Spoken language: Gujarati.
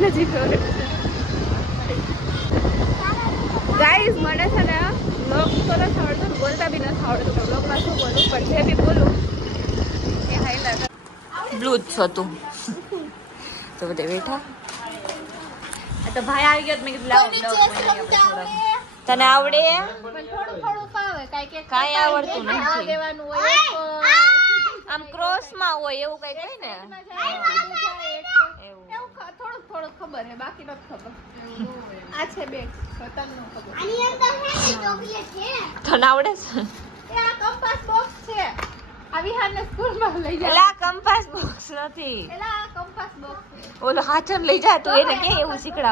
નથી ફેવરેટ છે ગાઈઝ. મને છે ને બ્લોગ તો નથી આવડતું, બોલતા બી નથી આવડતું કે બ્લોગમાં શું બોલું, પણ જે બી બોલું એ હાઈલાઈટ બ્લુ જ છો તું. તો બધે બેઠા તો ભાઈ આવી ગયો. મેં કીધું લાવો તને આવડે? થોડું થોડું ફાવે, કાંઈ આવડતું નથી. દેવાનું હોય આમ ક્રોસમાં હોય એવું કઈ કઈ ને એવું થોડુંક થોડુંક ખબર હે, બાકી નથી ખબર. આ છે બેગ, તને ન ખબર. આની અંદર હે ચોકલેટ છે. તને આવડે છે? એ આ કંપાસ બોક્સ છે. આ વિહારને સ્કૂલમાં લઈ જાય. એલા કંપાસ બોક્સ નથી, એલા આ કંપાસ બોક્સ છે. ઓલો હાચન લઈ જા તું, એને કે એવું શીખડા.